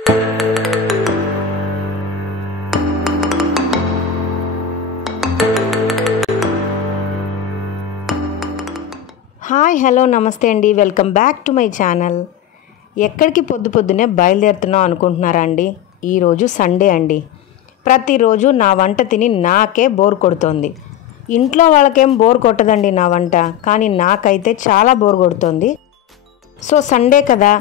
Hi hello నమస్తే అండి, welcome back to my channel. ఎక్కడికి పొద్దున్నే బయలుదేరుతున్నాం అనుకుంటున్నారా అండి? ఈరోజు సండే అండి. ప్రతిరోజు నా వంట తిని నాకే బోర్ కొడుతోంది. ఇంట్లో వాళ్ళకేం బోర్ కొట్టదండి నా వంట, కానీ నాకైతే చాలా బోర్ కొడుతోంది. సో సండే కదా,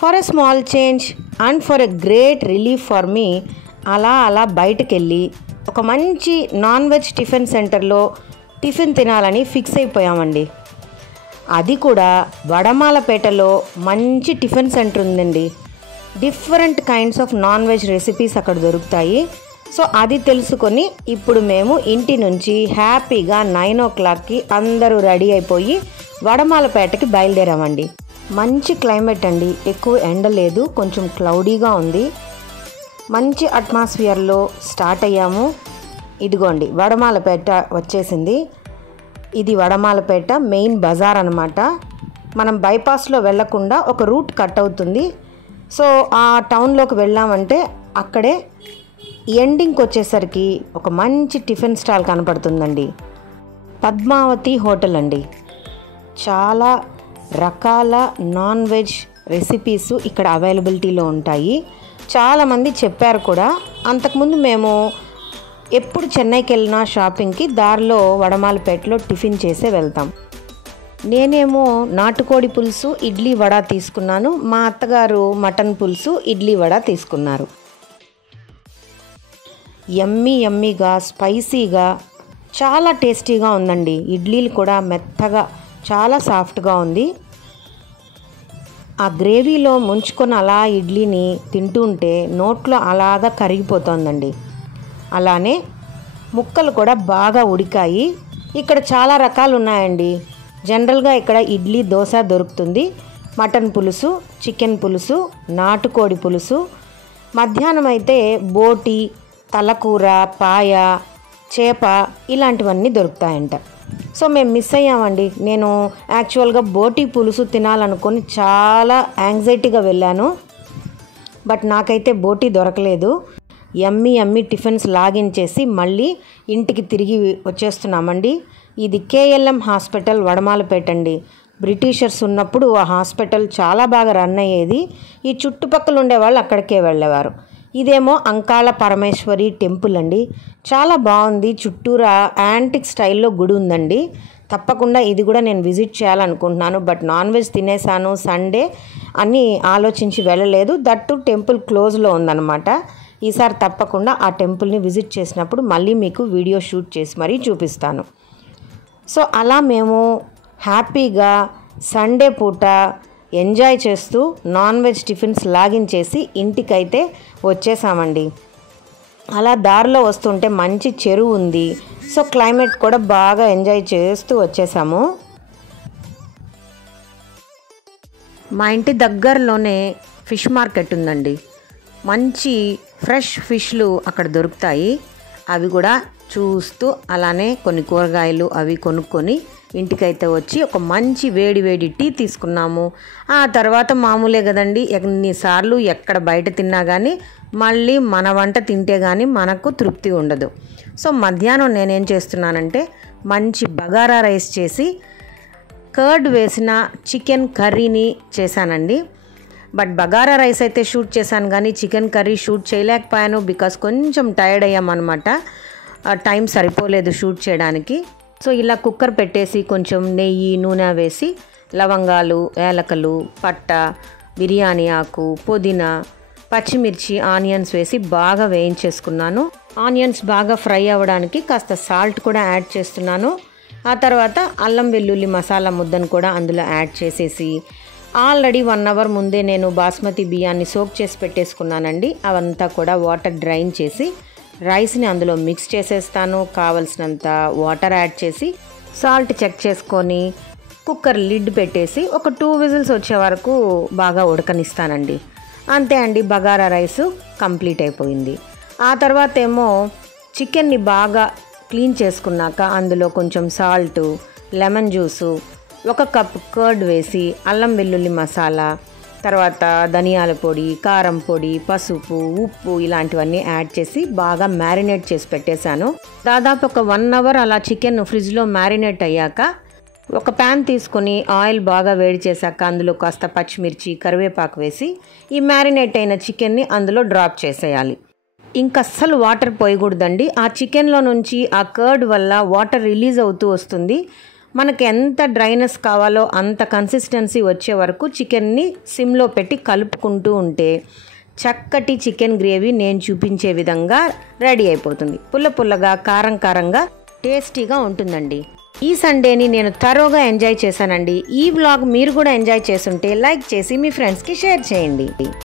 for a small change and for a great relief for me అలా బయటకు వెళ్ళి ఒక మంచి నాన్ వెజ్ టిఫిన్ సెంటర్లో టిఫిన్ తినాలని ఫిక్స్ అయిపోయామండి. అది కూడా వడమాలపేటలో మంచి టిఫిన్ సెంటర్ ఉందండి. Different kinds of non veg recipes అక్కడ దొరుకుతాయి. సో అది తెలుసుకొని ఇప్పుడు మేము ఇంటి నుంచి హ్యాపీగా 9 o'clockకి అందరూ రెడీ అయిపోయి వడమాలపేటకి బయలుదేరామండి. మంచి క్లైమేట్ అండి, ఎక్కువ ఎండ లేదు, కొంచెం క్లౌడీగా ఉంది. మంచి అట్మాస్ఫియర్లో స్టార్ట్ అయ్యాము. ఇదిగోండి వడమాలపేట వచ్చేసింది. ఇది వడమాలపేట మెయిన్ బజార్ అన్నమాట. మనం బైపాస్లో వెళ్ళకుండా ఒక రూట్ కట్ అవుతుంది. సో ఆ టౌన్లోకి వెళ్ళామంటే అక్కడే ఎండింగ్కి వచ్చేసరికి ఒక మంచి టిఫిన్ స్టాల్ కనపడుతుందండి. పద్మావతి హోటల్ అండి. చాలా రకాల నాన్ వెజ్ రెసిపీస్ ఇక్కడ అవైలబిలిటీలో ఉంటాయి. చాలామంది చెప్పారు కూడా. అంతకుముందు మేము ఎప్పుడు చెన్నైకి వెళ్ళినా షాపింగ్కి దారిలో వడమాలపేటలో టిఫిన్ చేసే వెళ్తాం. నేనేమో నాటుకోడి పులుసు ఇడ్లీ వడ తీసుకున్నాను. మా అత్తగారు మటన్ పులుసు ఇడ్లీ వడ తీసుకున్నారు. యమ్మీగా స్పైసీగా చాలా టేస్టీగా ఉందండి. ఇడ్లీలు కూడా మెత్తగా చాలా సాఫ్ట్గా ఉంది. ఆ గ్రేవీలో ముంచుకొని అలా ఇడ్లీని తింటుంటే నోట్లో అలాగా కరిగిపోతుందండి. అలానే ముక్కలు కూడా బాగా ఉడికాయి. ఇక్కడ చాలా రకాలు ఉన్నాయండి. జనరల్గా ఇక్కడ ఇడ్లీ దోశ దొరుకుతుంది, మటన్ పులుసు, చికెన్ పులుసు, నాటుకోడి పులుసు. మధ్యాహ్నం అయితే బోటి, తలకూర, పాయ, చేప ఇలాంటివన్నీ దొరుకుతాయంట. సో మేము మిస్ అయ్యామండి. నేను యాక్చువల్గా బోటి పులుసు తినాలనుకొని చాలా యాంగ్జైటీగా వెళ్ళాను. బట్ నాకైతే బోటి దొరకలేదు. యమ్మీ టిఫిన్స్ లాగించేసి మళ్ళీ ఇంటికి తిరిగి వచ్చేస్తున్నామండి. ఇది కేఎల్ఎం హాస్పిటల్ వడమాలపేట అండి. బ్రిటిషర్స్ ఉన్నప్పుడు ఆ హాస్పిటల్ చాలా బాగా రన్ అయ్యేది. ఈ చుట్టుపక్కల ఉండేవాళ్ళు అక్కడికే వెళ్ళేవారు. ఇదేమో అంకాళ పరమేశ్వరి టెంపుల్ అండి. చాలా బాగుంది. చుట్టూరా యాంటిక్ స్టైల్లో గుడి ఉందండి. తప్పకుండా ఇది కూడా నేను విజిట్ చేయాలనుకుంటున్నాను. బట్ నాన్ వెజ్ తినేసాను సండే అని ఆలోచించి వెళ్ళలేదు. దట్టు టెంపుల్ క్లోజ్లో ఉందన్నమాట. ఈసారి తప్పకుండా ఆ టెంపుల్ని విజిట్ చేసినప్పుడు మళ్ళీ మీకు వీడియో షూట్ చేసి మరీ చూపిస్తాను. సో అలా మేము హ్యాపీగా సండే పూట ఎంజాయ్ చేస్తూ నాన్ వెజ్ టిఫిన్స్ లాగించేసి ఇంటికైతే వచ్చేసామండి. అలా దారిలో వస్తుంటే మంచి చెరువు ఉంది. సో క్లైమేట్ కూడా బాగా ఎంజాయ్ చేస్తూ వచ్చేసాము. మా ఇంటి దగ్గరలోనే ఫిష్ మార్కెట్ ఉందండి. మంచి ఫ్రెష్ ఫిష్లు అక్కడ దొరుకుతాయి. అవి కూడా చూస్తూ అలానే కొన్ని కూరగాయలు అవి కొనుక్కొని ఇంటికైతే వచ్చి ఒక మంచి వేడి టీ తీసుకున్నాము. ఆ తర్వాత మామూలే కదండి, ఎన్నిసార్లు ఎక్కడ బయట తిన్నా కానీ మళ్ళీ మన వంట తింటే కానీ మనకు తృప్తి ఉండదు. సో మధ్యాహ్నం నేనేం చేస్తున్నానంటే మంచి బగారా రైస్ చేసి కర్డ్ వేసిన చికెన్ కర్రీని చేశానండి. బట్ బగారా రైస్ అయితే షూట్ చేశాను కానీ చికెన్ కర్రీ షూట్ చేయలేకపోయాను. బికాస్ కొంచెం టైర్డ్ అయ్యామన్నమాట. టైం సరిపోలేదు షూట్ చేయడానికి. సో ఇలా కుక్కర్ పెట్టేసి కొంచెం నెయ్యి నూనె వేసి లవంగాలు, ఏలకలు, పట్ట, బిర్యానీ ఆకు, పుదీనా, పచ్చిమిర్చి, ఆనియన్స్ వేసి బాగా వేయించేసుకున్నాను. ఆనియన్స్ బాగా ఫ్రై అవ్వడానికి కాస్త సాల్ట్ కూడా యాడ్ చేస్తున్నాను. ఆ తర్వాత అల్లం వెల్లుల్లి మసాలా ముద్దను కూడా అందులో యాడ్ చేసేసి ఆల్రెడీ 1 hour ముందే నేను బాస్మతి బియ్యాన్ని సోక్ చేసి పెట్టేసుకున్నానండి. అవంతా కూడా వాటర్ డ్రైన్ చేసి రైస్ని అందులో మిక్స్ చేసేస్తాను. కావలసినంత వాటర్ యాడ్ చేసి సాల్ట్ చెక్ చేసుకొని కుక్కర్ లిడ్ పెట్టేసి ఒక 2 విజిల్స్ వచ్చే వరకు బాగా ఉడకనిస్తానండి. అంతే అండి, బగారా రైస్ కంప్లీట్ అయిపోయింది. ఆ తర్వాత ఏమో చికెన్ని బాగా క్లీన్ చేసుకున్నాక అందులో కొంచెం salt, lemon juice, 1 cup curd వేసి అల్లం వెల్లుల్లి మసాలా, తర్వాత ధనియాల పొడి, కారం పొడి, పసుపు, ఉప్పు ఇలాంటివన్నీ యాడ్ చేసి బాగా మ్యారినేట్ చేసి పెట్టేశాను. దాదాపు ఒక 1 అవర్ అలా చికెన్ ఫ్రిడ్జ్లో మ్యారినేట్ అయ్యాక ఒక ప్యాన్ తీసుకొని ఆయిల్ బాగా వేడి చేశాక అందులో కాస్త పచ్చిమిర్చి, కరివేపాకు వేసి ఈ మ్యారినేట్ అయిన చికెన్ని అందులో డ్రాప్ చేసేయాలి. ఇంకా అస్సలు వాటర్ పోయకూడదండి. ఆ చికెన్లో నుంచి ఆ కర్డ్ వల్ల వాటర్ రిలీజ్ అవుతూ వస్తుంది. మనకి ఎంత డ్రైనెస్ కావాలో అంత కన్సిస్టెన్సీ వచ్చే వరకు చికెన్ని సిమ్లో పెట్టి కలుపుకుంటూ ఉంటే చక్కటి చికెన్ గ్రేవీ నేను చూపించే విధంగా రెడీ అయిపోతుంది. పుల్లగా, కారంగా టేస్టీగా ఉంటుందండి. ఈ సండేని నేను థరోగా ఎంజాయ్ చేశానండి. ఈ వ్లాగ్ మీరు కూడా ఎంజాయ్ చేసుంటే లైక్ చేసి మీ ఫ్రెండ్స్కి షేర్ చేయండి.